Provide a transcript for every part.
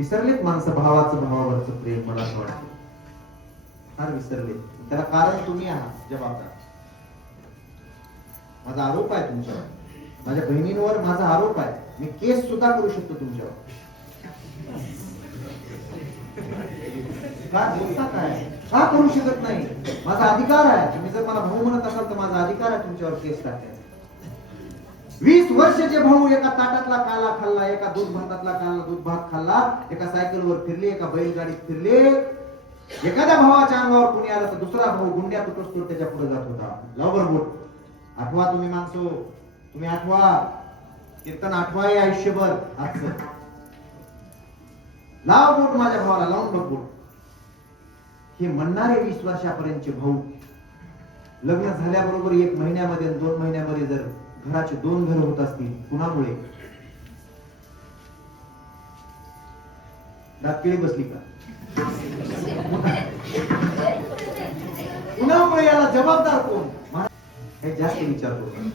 विसरलेत माणसं भावाचं भावावरचं प्रेम मला असं वाटतं. फार विसरलेत. त्याला कारण तुम्ही आहात जबाबदार. माझा आरोप आहे तुमच्यावर. माझ्या बहिणींवर माझा आरोप आहे. मी केस सुद्धा करू शकतो तुमच्यावर. काय काय? का करू शकत नाही? माझा अधिकार आहे. तुम्ही जर मला भाऊ म्हणत असाल तर माझा अधिकार आहे तुमच्यावर केस टाकायचा वीस वर्ष जे भाऊ एका ताटातला काला खाल्ला एका दूध भातातला काला दूध भात खाल्ला एका सायकलवर फिरले एका बैलगाडीत फिरले. एखाद्या भावाच्या अंगावर कुणी आलं तर दुसरा भाऊ गुंड्या तुटस्तो त्याच्या पुढे जात होता. लवकर बोट आठवा तुम्ही माणसो. तुम्ही आठवा. कीर्तन आठवा आहे आयुष्यभर. आजचं. लाव बोट माझ्या भावाला लावून बघ बोट. हे म्हणणारे वीस वर्षापर्यंतचे भाऊ लग्न झाल्याबरोबर एक महिन्यामध्ये दोन महिन्यामध्ये जर घराचे दोन घर होत असतील कुणामुळे? डाकिळी बसली का? कुणामुळे याला जबाबदार कोण? हे जास्त विचारतो नका.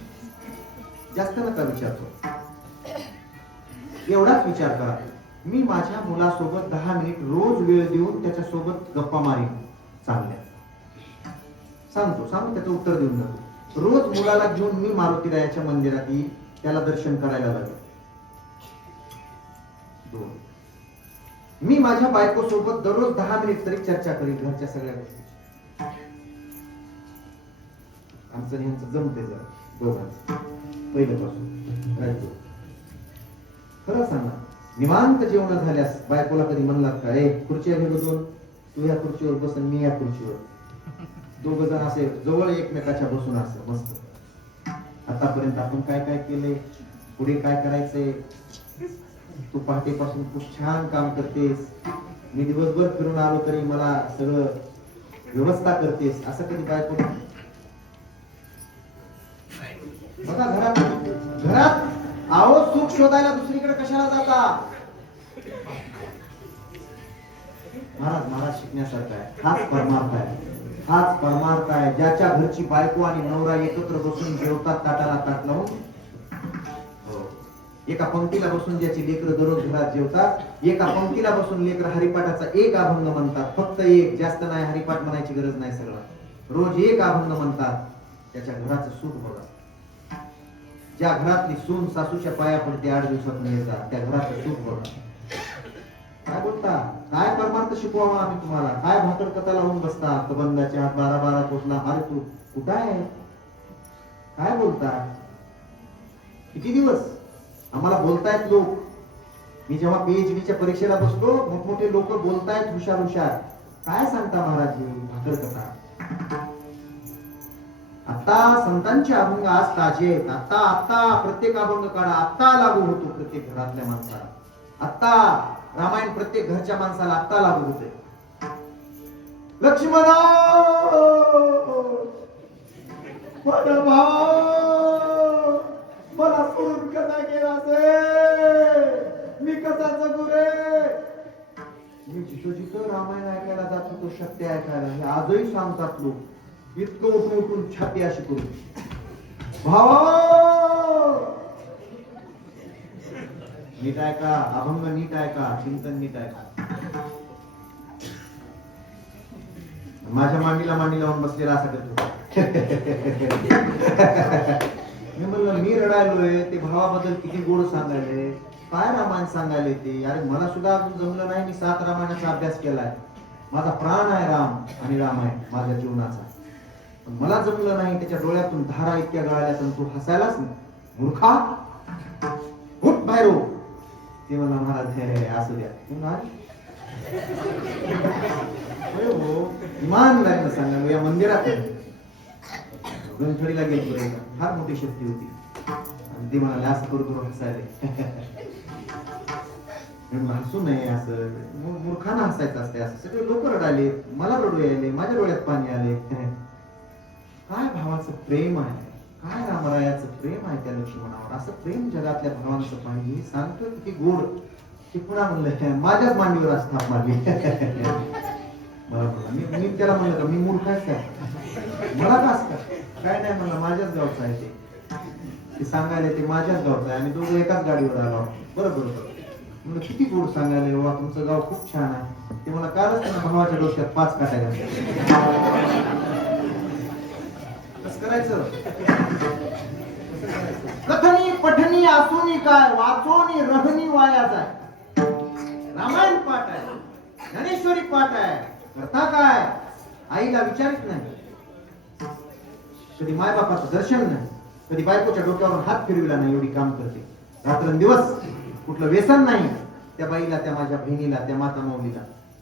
जास्त नका विचारतो एवढाच विचार करा. मी माझ्या मुलासोबत दहा मिनिट रोज वेळ देऊन त्याच्यासोबत गप्पा मारीन. चांगल्या सांगतो सांगतो त्याचं उत्तर देऊन जातो रोज मुलाला घेऊन मी मारुतीरायाच्या मंदिरात येईल त्याला दर्शन करायला लागेल दोन. मी माझ्या बायको सोबत दररोज दहा मिनिट तरी चर्चा करीन घरच्या सगळ्या गोष्टी. आमचं ह्यांचं जमते जरा. दोघांच. पहिल्यापासून. राहतो खरं सांगा निवांत जेवण झाल्यास बायकोला कधी म्हणलात का ए खुर्ची घेऊन तू या खुर्चीवर बस मी या खुर्चीवर. दोघ जण असे जवळ एकमेकाच्या बसून असं मस्त. आतापर्यंत आपण काय काय केलंय पुढे काय करायचंय तू पहाटेपासून खूप छान काम करतेस. मी दिवसभर फिरून आलो तरी मला सगळं व्यवस्था करतेस. असं कधी करू? बघा घरात घरात आहो सुख शोधायला दुसरीकडे कशाला जाता? महाराज महाराज शिकण्यासारखा आहे. हाच परमार्थ आहे. हाच परमार्थ आहे. ज्याच्या घरची बायको आणि नवरा एकत्र बसून जेवतात ताटाला ताट लावून. हो. एका पंक्तीला बसून ज्याची लेकरं दररोज घरात जेवतात एका पंक्तीला बसून लेकर हरिपाठाचा एक अभंग म्हणतात. फक्त एक जास्त नाही हरिपाठ म्हणायची गरज नाही सगळं. रोज एक अभंग म्हणतात. त्याच्या घराचं सुख बघा. ज्या घरातली सून सासूच्या पाया पडते आठ दिवसात येतात त्या घराचं सुख बघा. काय बोलता? काय परमार्थ शिकवावा आम्ही तुम्हाला? काय भाकर कथा लावून बसता कबंदाच्या हात बारा बारा पोचला अरे तू कुठं आहे? काय बोलता किती दिवस? आम्हाला बोलतायत लोक. मी जेव्हा पीएचडीच्या परीक्षेला बसतो मोठमोठे लोक बोलतायत हुशार हुशार. काय सांगता महाराज भाकर कथा? आता संतांचे अभंग आज ताजे आहेत. आता आता प्रत्येक अभंग काढा. आता लागू होतो प्रत्येक घरातल्या माणसाला. आता रामायण प्रत्येक घरच्या माणसाला आता लागू होते लक्ष्मण मला सोडून कसा गेला असे मी कसा जगू रे? मी जिथं जिथं रामायण ऐकायला जात होतो सत्य ऐकायला हे आजही सांगतात लोक. इतकं उठून उठून छाती अशी करू भावा! नीट ऐका अभंग नीट ऐका चिंतन नीट ऐका माझ्या मांडीला मांडी लावून बसलेला असा करतो. मी म्हणलं मी रडायलोय ते भावाबद्दल किती गोड सांगायले काय रामायण सांगायले ते? अरे मला सुद्धा अजून जमलं नाही मी सात रामायणाचा अभ्यास केलाय. माझा प्राण आहे राम आणि राम आहे माझ्या जीवनाचा. मला जमलं नाही त्याच्या डोळ्यातून धारा इतक्या गळाल्या तर तू हसायलाच नाही मूर्खा! उठ बाहेर हो. ते मला महाराज हे असू द्या. तू हो मान लागलं सांगा या मंदिरात आहे. गेलो फार मोठी शक्ती होती. आणि ते म्हणाले असं करू करू हसायले हसू नये असं. मूर्खाना हसायचं असते असं. सगळे लोक रडाले मला रडू यायले. माझ्या डोळ्यात पाणी आले. काय भावाचं प्रेम आहे. काय रामरायाचं प्रेम आहे त्या लक्ष्मणावर? असं प्रेम जगातल्या भावांचं पाहिजे सांगतोय की गोड. ते पुन्हा म्हणलं माझ्याच मांडीवर आज थाप बरोबर. मी मी त्याला म्हणलं का मी मूर्ख आहे का? मला का असं काय नाही म्हणलं माझ्याच गावचं आहे ते. ते सांगायला ते माझ्याच गावचं आहे. आणि दोघं एकाच गाडीवर आलो बरोबर बरोबर. म्हणलं किती गोड सांगायला वा तुमचं गाव खूप छान आहे. ते मला कालच भावाच्या डोक्यात पाच काटायला कथनी पठनी असूनी काय वाचोनी रहनी वाया आहे रामायण पाठ आहे ज्ञानेश्वरी पाठ आहे करता काय आईला विचारित नाही. कधी मायबापाचं दर्शन नाही कधी बायकोच्या डोक्यावर हात फिरविला नाही एवढी काम करते. रात्रंदिवस कुठलं व्यसन नाही त्या बाईला त्या माझ्या बहिणीला त्या माता माऊलीला.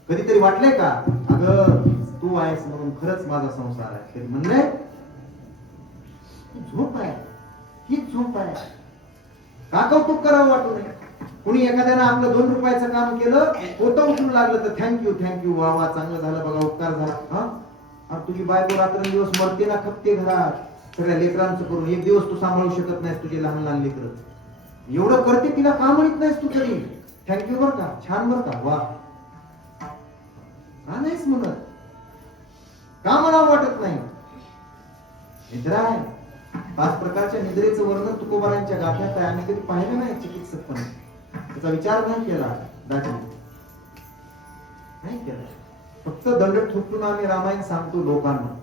कधीतरी वाटलंय का अगं तू आहेस म्हणून खरंच माझा संसार आहे. कधी म्हणलंय झोप आहे. ही झोप आहे. का कौतुक करावं वाटू नये? कुणी एखाद्यानं आपलं दोन रुपयाचं काम केलं होतं उठून लागलं तर थँक्यू थँक्यू वा वा चांगलं झालं बघा उपकार झाला. हा? तुझी बायको रात्रंदिवस मरते ना खपते घरात. सगळ्या लेकरांचं करून एक दिवस तू सांभाळू शकत नाहीस तुझे लहान लहान लेकर. एवढं करते तिला का म्हणत नाहीस तू तरी. थँक्यू बर का? छान बर का? वा. का नाहीस म्हणत? का मला वाटत नाही? निद्रा आहे. पाच प्रकारच्या निद्रेचं वर्णन तुकोबारांच्या गाथ्यात आहे आम्ही कधी पाहिलं नाही चिकित्सक पण त्याचा विचार नाही केला. दाजी नाही केला. फक्त दंड ठोकून आम्ही रामायण सांगतो लोकांना.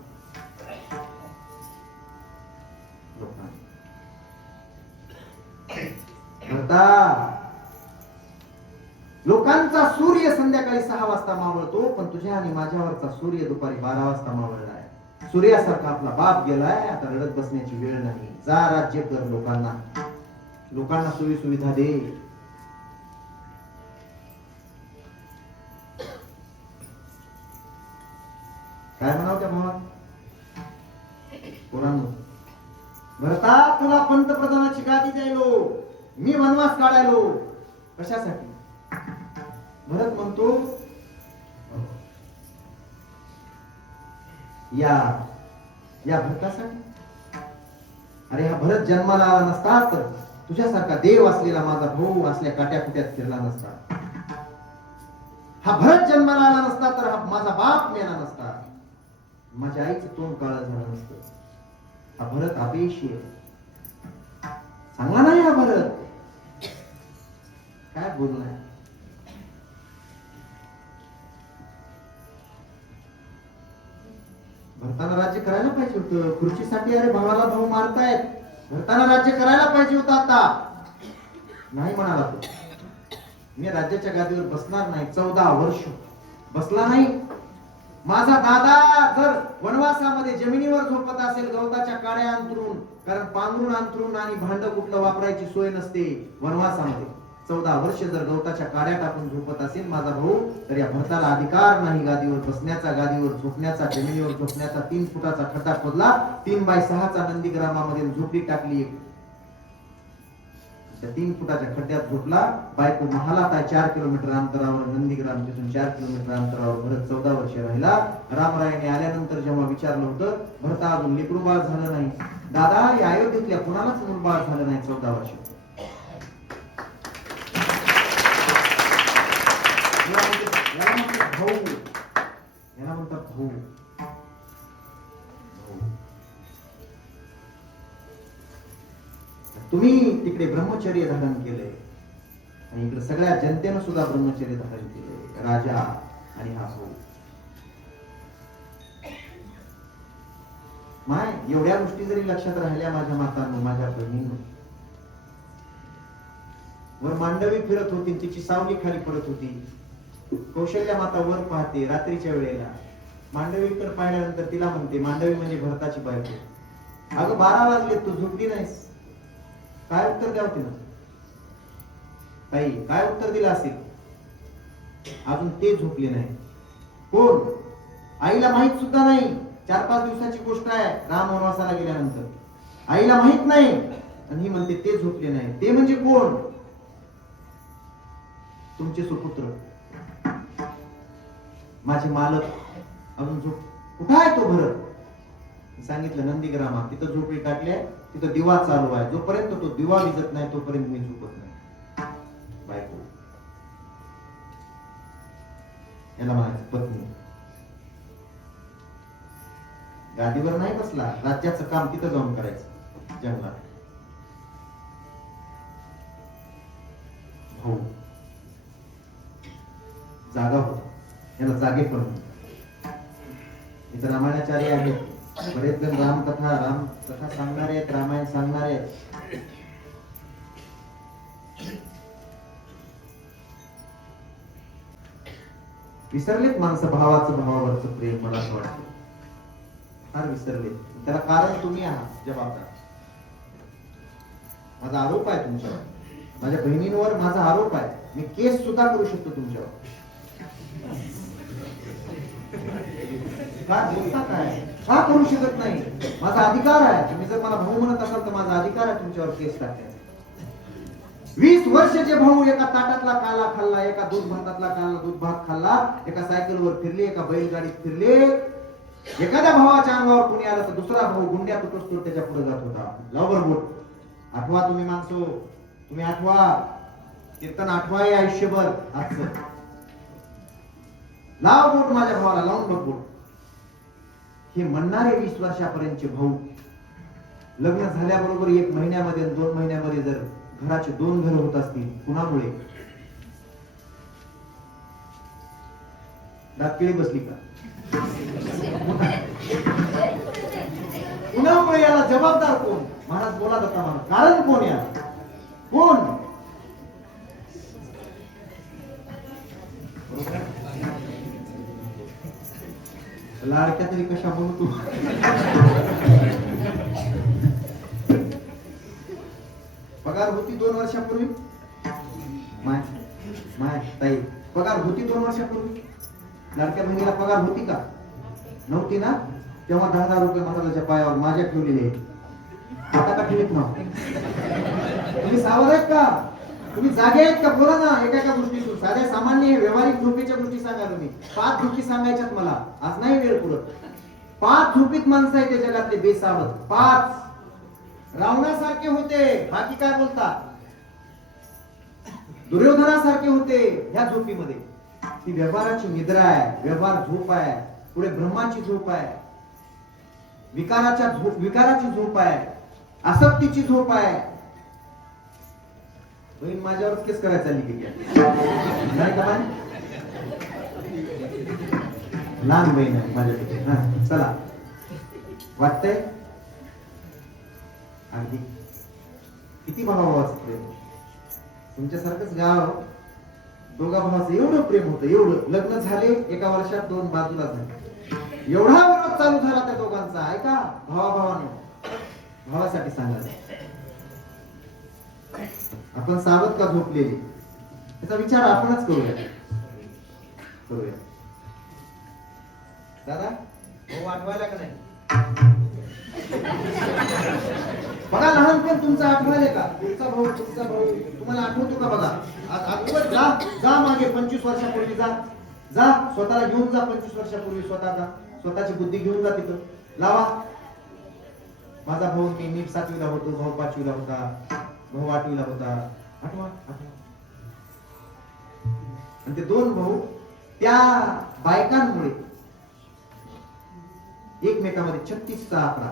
लोकांना. लोकांचा सूर्य संध्याकाळी सहा वाजता मावळतो पण तुझ्या आणि माझ्यावरचा सूर्य दुपारी बारा वाजता मावळला आहे. सूर्यासारखा आपला बाप गेलाय आता रडत बसण्याची वेळ नाही. जा राज्य कर लोकांना. लोकांना सोयी सुविधा दे. काय म्हणाव त्या भावा पोरांनो भरता तुला पंतप्रधानाची गादी द्यायलो. मी वनवास काढायलो. कशासाठी? भरत म्हणतो या या भक्तासाठी. अरे हा भरत जन्माला आला नसता तर तुझ्यासारखा देव असलेला माझा भाऊ असल्या काट्या कुट्यात फिरला नसता. हा भरत जन्माला आला नसता तर हा माझा बाप मेला नसता. माझ्या आईचं तोंड काळ झालं नसतं. हा भरत अपेशी आहे. चांगला नाही हा भरत. काय बोलणार भरताना राज्य करायला पाहिजे होतं. खुर्चीसाठी अरे भावाला भाऊ मारतायत. भरताना राज्य करायला पाहिजे होतं आता. नाही म्हणाला तो. मी राज्याच्या गादीवर बसणार नाही. चौदा वर्ष. बसला नाही. माझा दादा जर वनवासामध्ये जमिनीवर झोपत असेल गवताच्या काड्या अंतरून कारण पांघरून अंतरून आणि भांड कुठलं वापरायची सोय नसते वनवासामध्ये. चौदा वर्ष जर गवताच्या काड्या टाकून झोपत असेल माझा भाऊ तर या भरताला अधिकार नाही गादीवर बसण्याचा गादीवर झोपण्याचा जमिनीवर झोपण्याचा तीन फुटाचा खड्डा खोदला तीन बाय सहाचा नंदीग्रामामध्ये झोपडी टाकली. त्या तीन फुटाच्या खड्ड्यात झोपला बायको महालात आहे चार किलोमीटर अंतरावर नंदीग्राम तिथून चार किलोमीटर अंतरावर भरत चौदा वर्ष राहिला. रामरायाने आल्यानंतर जेव्हा विचारलं होतं भरता अजून लेकरू बाळ झालं नाही. दादा या अयोध्येतल्या कुणालाच मूल बाळ झालं नाही चौदा वर्ष? भाऊ तुम्ही तिकडे ब्रह्मचर्य धारण केले आणि इकडे सगळ्या जनतेनं सुद्धा ब्रह्मचर्य धारण केले राजा आणि हा भाऊ. माय एवढ्या गोष्टी जरी लक्षात राहिल्या माझ्या मातांनो माझ्या बहिणींनो. वर मांडवी फिरत होती तिची सावली खाली पडत होती. कौशल्या माता वर पाहते रात्रीच्या वेळेला. मांडवीकडे पाहिल्यानंतर तिला म्हणते मांडवी म्हणजे भरताची बायको. अगं बारा वाजले तू झोपली नाहीस. काय उत्तर द्याव तिला ताई काय उत्तर दिलं असेल? अजून ते झोपले नाही. कोण? आईला माहीत सुद्धा नाही. चार पाच दिवसाची गोष्ट आहे राम वनवासाला गेल्यानंतर. आईला माहीत नाही. आणि ही म्हणते ते झोपले नाही. ते म्हणजे कोण? तुमचे सुपुत्र. माझे मालक. अजून झोप. कुठं आहे तो भरत? सांगितलं नंदीग्रामात. तिथं झोपडी टाकली तिथं दिवा चालू आहे. जोपर्यंत तो दिवा विजत नाही तोपर्यंत मी झोपत नाही. बायको. याला म्हणायचं पत्नी. गादीवर नाही बसला. राज्याचं काम तिथं जाऊन करायचं. जंगलात. भाऊ. जागा होता. याला जागे पण इथं रामायणाचार्य आहेत. बरेच जण रामकथा राम कथा सांगणारे आहेत रामायण सांगणारे आहेत. विसरलेत माणसं भावाचं भावावरचं प्रेम मला असं वाटतं. फार विसरले त्याला कारण तुम्ही आहात जबाबदार. माझा आरोप आहे तुमच्यावर. माझ्या बहिणींवर माझा आरोप आहे. मी केस सुद्धा करू शकतो तुमच्यावर. का? बोलता काय? का करू शकत नाही? माझा अधिकार आहे. तुम्ही जर मला भाऊ म्हणत असाल तर माझा अधिकार आहे तुमच्यावर केस टाकायचा वीस वर्ष जे भाऊ एका ताटातला काला खाल्ला एका दूध भातातला काला दूध भात खाल्ला एका सायकलवर फिरले एका बैलगाडीत फिरले. एखाद्या भावाच्या अंगावर कोणी आलं तर दुसरा भाऊ गुंड्या तुटतो त्याच्या पुढे जात होता. लवकर बोट आठवा तुम्ही माणसो. तुम्ही आठवा. कीर्तन आठवा आयुष्यभर. आजचं लाव बोट माझ्या भावाला लावून बघ बोट. हे म्हणणारे वीस वर्षापर्यंतचे भाऊ. लग्न झाल्याबरोबर एक महिन्यामध्ये दोन महिन्यामध्ये जर घराचे दोन घर होत असतील कुणामुळे? दातकिळी बसली का? कुणामुळे याला जबाबदार कोण? महाराज बोला दत्ता महाराज कारण कोण या कोण? लाडक्या तरी कशा बोलतो तू? पगार होती दोन वर्षापूर्वी? माय माय ताई पगार होती दोन वर्षापूर्वी? लाडक्या बहिणीला पगार होती का? नव्हती ना? तेव्हा दहा हजार रुपये महाराजाच्या पायावर माझ्या ठेवलेले आहेत. आता का ठेवीत ना तुम्ही सावध आहेत का? तुम्ही जागे आहेत का? बोला ना एका एका गोष्टीतून साध्या सामान्य व्यवहारिक झोपेच्या गोष्टी सांगा तुम्ही. पाच झोपी सांगायच्यात मला. आज नाही वेळ पुरत. पाच झोपीत माणसं आहेत त्या जगातले बेसावत पाच. रावणासारखे होते. बाकी काय बोलता? दुर्योधनासारखे होते ह्या झोपीमध्ये. ती व्यवहाराची निद्रा आहे. व्यवहार झोप आहे. पुढे ब्रह्माची झोप आहे. विकाराच्या झोप विकाराची झोप आहे. आसक्तीची झोप आहे. बहीण माझ्यावरच केस करायचं चालली की नाही का लहान बहीण आहे माझ्यापेक्षा हा चला. वाटतंय? अगदी. किती भावाचं प्रेम. तुमच्यासारखंच गाव. दोघा भावाचं एवढं प्रेम होतं एवढं. लग्न झाले एका वर्षात दोन बाजूला झाले. एवढा विरोध चालू झाला त्या दोघांचा. ऐका भावाभावानं. भावासाठी सांगा. आपण सावध का झोपलेली? त्याचा विचार आपणच करूया. करूया. दादा आठवायला का नाही? बघा लहानपण तुमचं आठवायला का? तुमचा भाऊ तुमचा भाऊ तुम्हाला आठवतो का बघा? आठवत जा जा मागे पंचवीस वर्षापूर्वी जा. जा स्वतःला घेऊन जा पंचवीस वर्षापूर्वी स्वतः जा. स्वतःची बुद्धी घेऊन जा तिथं. लावा. माझा भाऊ मी नीट सातवीला होतो भाऊ पाचवीला होता. भाऊ आठवीला होता. आठवा आठवा. आणि ते दोन भाऊ त्या बायकांमुळे एकमेकामध्ये छत्तीसचा आकडा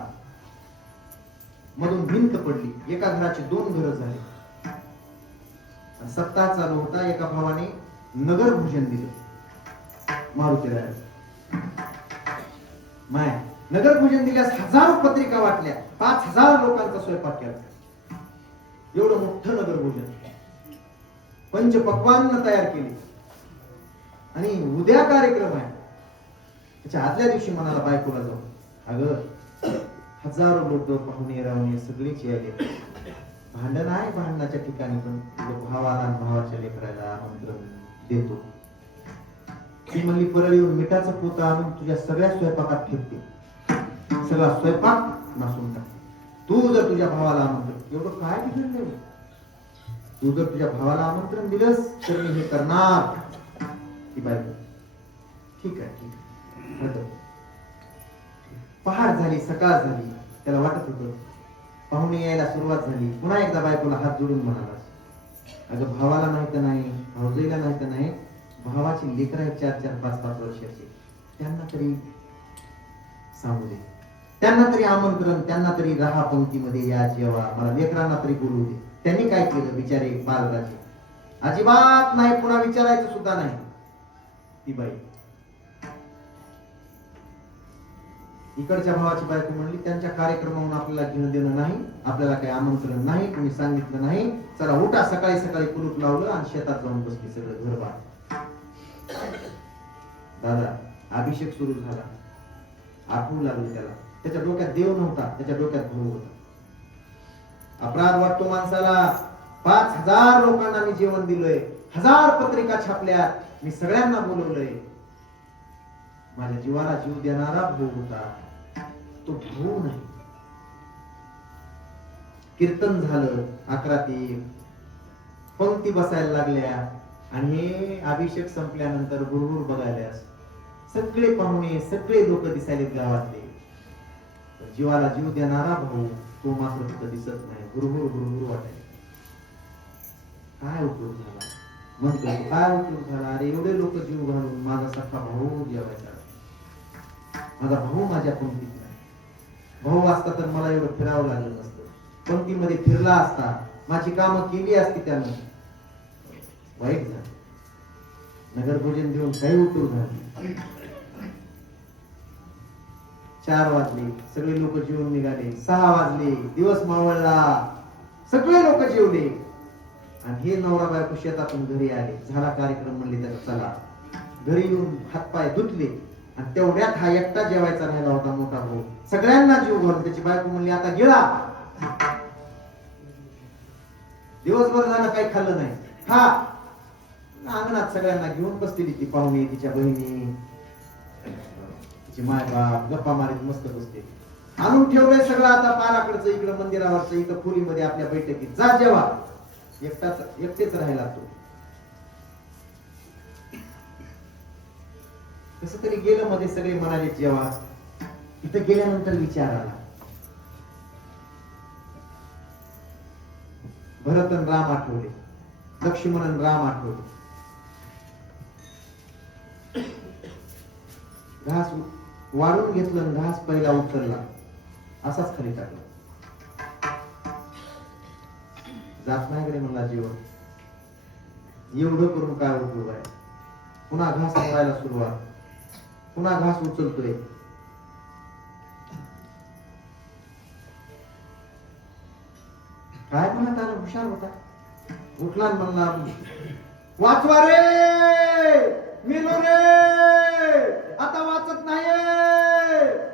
मधून भिंत पडली. एका घराची दोन घरं झाली. सत्ता सप्ताह चालू होता. एका भावाने नगर भोजन दिलं. मारुतीराया माय नगर भोजन दिल्यास हजारो पत्रिका वाटल्या. पाच हजार लोकांचा स्वयंपाक केला. एवढं मोठं नगर भोजन पंच पक्वान तयार केली. आणि उद्या कार्यक्रम आहे. त्याच्या आदल्या दिवशी मनाला बायकोला जाऊ अगं हजारो लोक पाहुणे रावणे सगळीच यायले भांडण आहे भांडणाच्या ठिकाणी पण भावाला भावाच्या लेकराला आमंत्रण देतो. ती म्हणली परळ येऊन मिठाचं पोता आणून तुझ्या सगळ्या स्वयंपाकात फेकते सगळा स्वयंपाक नासून टाक. तू जर तुझ्या भावाला आमंत्रण एवढं काय बिघडलं तू जर तुझ्या भावाला आमंत्रण दिलंस तर मी हे करणार. ती बायको. ठीक आहे ठीक आहे. पहाट झाली सकाळ झाली. त्याला वाटत होत पाहुणे यायला सुरुवात झाली. पुन्हा एकदा बायकोला हात जोडून म्हणाला. अगं भावाला माहीत नाही भाऊजाईला माहीत नाही भावाची लेकर चार चार पाच पाच वर्षाची. त्यांना तरी सांगू दे. त्यांना तरी आमंत्रण त्यांना तरी राहा पंक्तीमध्ये या जेवा. मला लेकरांना तरी बोलू दे. त्यांनी काय केलं? बिचारे बालराजे. अजिबात नाही पुन्हा विचारायचं सुद्धा नाही. ती बाई. इकडच्या भावाची बायको म्हणली त्यांच्या कार्यक्रमावरून आपल्याला घेणं देणं नाही आपल्याला काही आमंत्रण नाही कोणी सांगितलं नाही. चला उठा सकाळी सकाळी कुलूप लावलं आणि शेतात जाऊन बसली सगळं घर बाळ. दादा अभिषेक सुरू झाला. आठवू लागले त्याला. त्याच्या डोक्यात देव नव्हता त्याच्या डोक्यात गुरु होता. अपराध वाटतो माणसाला. पाच हजार लोकांना मी जेवण दिलंय. हजार पत्रिका छापल्या मी सगळ्यांना बोलवलंय. माझ्या जीवाला जीव देणारा भाऊ होता. तो भाऊ नाही. कीर्तन झालं अकरा ते पंक्ती बसायला लागल्या. आणि हे अभिषेक संपल्यानंतर गुरुगुर बघायला सगळे पाहुणे सगळे लोक दिसायलेत गावातले. जीवाला जीव देणारा भाऊ तो मात्र तिथं दिसत नाही. गुरुहुर गुरुहुर वाटायला काय उपयोग झाला? म्हणतो काय उपयोग झाला? अरे एवढे लोक जीव घालून माझा सख्खा भाऊ जेवायचा माझा भाऊ माझ्या पंक्तीत नाही? भाऊ असता तर मला एवढं फिरावं लागलं नसतं. पंक्तीमध्ये फिरला असता माझी कामं केली असती त्यानं. वाईट झालं. नगर भोजन देऊन काही उपयोग झाला चार वाजले सगळे लोक जेवून निघाले सहा वाजले दिवस मावळला सगळे लोक जेवले. आणि हे नवरा बायको शेतातून घरी आले. झाला कार्यक्रम म्हणले त्याचा चला. घरी येऊन हातपाय धुतले. आणि तेवढ्यात हा एकटा जेवायचा राहिला होता मोठा भाऊ. सगळ्यांना जीव घालून त्याची बायको म्हणली आता गेला. दिवसभर झालं काही खाल्लं नाही. हा अंगणात सगळ्यांना घेऊन बसलेली ती पाहुणे तिच्या बहिणी. तिची माय बाप गप्पा मारीत मस्त बसते. आणून ठेवलंय सगळं आता पाराकडचं इकडं मंदिरावरचं इकडं खोलीमध्ये आपल्या बैठकीत. जा जेव्हा एकटाच एकटेच राहिला तो. कस तरी गेलं मध्ये सगळे म्हणाले जेव्हा इथं गेल्यानंतर विचार आला. भरतन राम आठवले. लक्ष्मणन राम आठवले. घास वाळून घेतलं घास पहिला उतरला. असाच खाली टाकला. जात नाही कडे म्हणला जीव एवढं करून काय उपयोग आहे? पुन्हा घास मोडायला सुरुवात. पुन्हा घास उचलतोय. काय म्हणत आला? हुशार होता. उठला म्हणला वाचवा रे! मिलो रे! आता वाचत नाही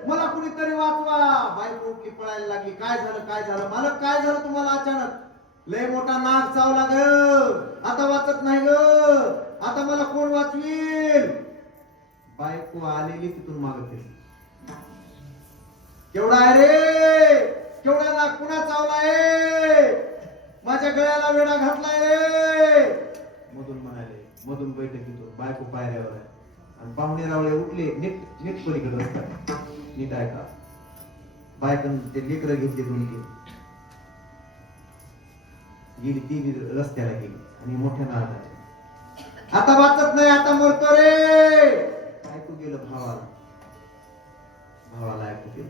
मला कुणीतरी वाचवा. बायको उठली पळायला लागली. काय झालं काय झालं? मालक काय झालं तुम्हाला अचानक? लय मोठा नाग चावला ग. आता वाचत नाही ग. आता मला कोण वाचवील? बायको आलेली तिथून मागत केवढा आहे रे? केवढा नाग कुणा चावलाय माझ्या गळ्याला वेडा घातलाय रे. मधून म्हणाले मधून बैठकीतून बायको पायऱ्यावर आहे. आणि पाहुणे रावळे उठले नीट नीट पलीकडे असतात नीट ऐका बायकन ते लेकर ते दोन तीन गेली ती बी रस्त्याला गेली आणि मोठ्या नाळात आता वाचत नाही आता मरतो रे! ऐकू गेलं भावाला. भावाला ऐकू गेलं.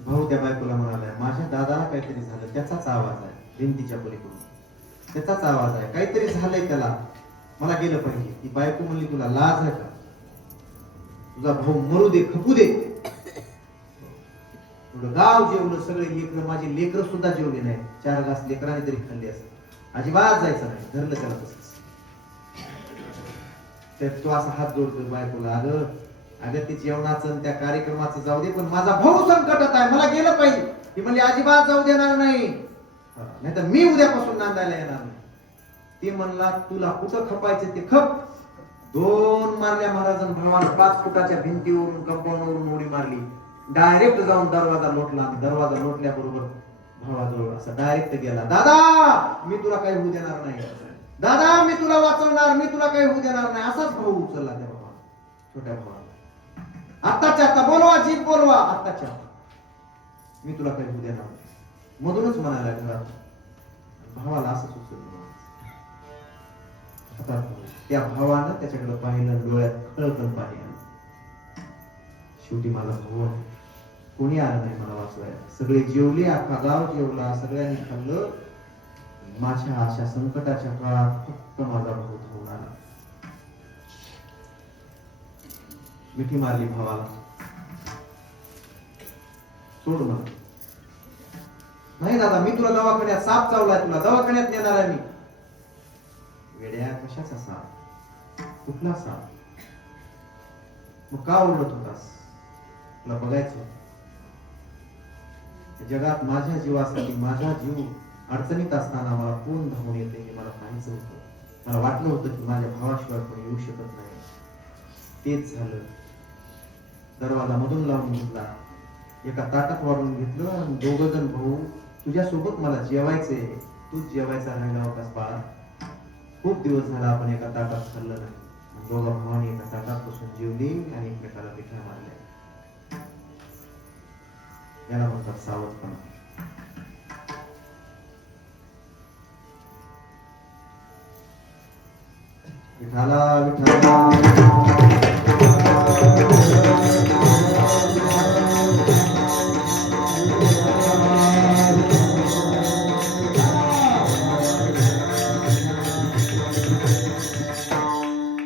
भाऊ त्या बायकोला म्हणालाय माझ्या दादाला काहीतरी झालं त्याचाच आवाज आहे. भिंतीच्या पलीकडून. त्याचाच आवाज आहे. काहीतरी झालंय त्याला. मला गेलं पाहिजे. ती बायको म्हणली तुला लाज आहे का? तुझा भाऊ मरू दे खपू दे. थोडं गाव जेवलं सगळे लेकर माझे लेकर सुद्धा जेवले नाही. चार घास लेकरांनी तरी खाल्ले असत. अजिबात जायचं नाही. धरलं त्याला तसंच. तर तो असा हात जोडतो बायकोला. अगं अगं ते जेवणाचं त्या कार्यक्रमाचं जाऊ दे पण माझा भाऊ संकटात आहे. मला गेलं पाहिजे. ती म्हणजे अजिबात जाऊ देणार नाही. नाही तर मी उद्यापासून नांदायला येणार नाही. ते म्हणला तुला कुठं खपायचं ते खप. दोन मारल्या महाराजांनी भावानं पाच फुटाच्या भिंतीवरून कंपाऊंडवरून उडी मारली. डायरेक्ट जाऊन दरवाजा लोटला आणि दरवाजा लोटल्याबरोबर भावाजवळ असा डायरेक्ट गेला. दादा मी तुला काही होऊ देणार नाही. दादा मी तुला वाचवणार मी तुला काही होऊ देणार नाही. असाच भाऊ उचलला त्या भावा छोट्या भावाला. आत्ताच्या आता बोलवा जीत बोलवा आत्ताच्या मी तुला काही होऊ देणार मधूनच म्हणायला घरात भावाला असं सुचलं हातात त्या भावानं त्याच्याकडे पाहिलं डोळ्यात खळकन पाणी आलं शेवटी मला भाऊ कोणी आलं नाही मला वाचवायला? सगळे जेवले अख्खा गाव जेवला सगळ्यांनी खाल्लं. माझ्या अशा संकटाच्या काळात फक्त माझा भाऊ धावून आला. मिठी मारली भावाला. सोड ना नाही दादा मी तुला दवाखान्यात साप चावलाय तुला. दवाखान्यात नेणार आहे मी. वेड्या कशाचा साप? कुठला साप? मग का ओरडत होतास? तुला बघायचं जगात माझ्या जीवासाठी माझा जीव अडचणीत असताना मला कोण धावून येते हे मला माहीत होतं. मला वाटलं होतं की माझ्या भावाशिवाय कोणी येऊ शकत नाही. तेच झालं. दरवाजा मधून लावून घेतला. एका ताटात वाढून घेतलं आणि दोघ जण भाऊ तुझ्या सोबत मला जेवायचंय. तूच जेवायचा राहिला होतास बाळा. खूप दिवस झाला आपण एका ताटात खाल्लं नाही. दोघा भावाने एका ताटात बसून जेवली आणि एकमेकाला पिठ्या मारल्या याला म्हणतात सावधपणा. विठाला विठाला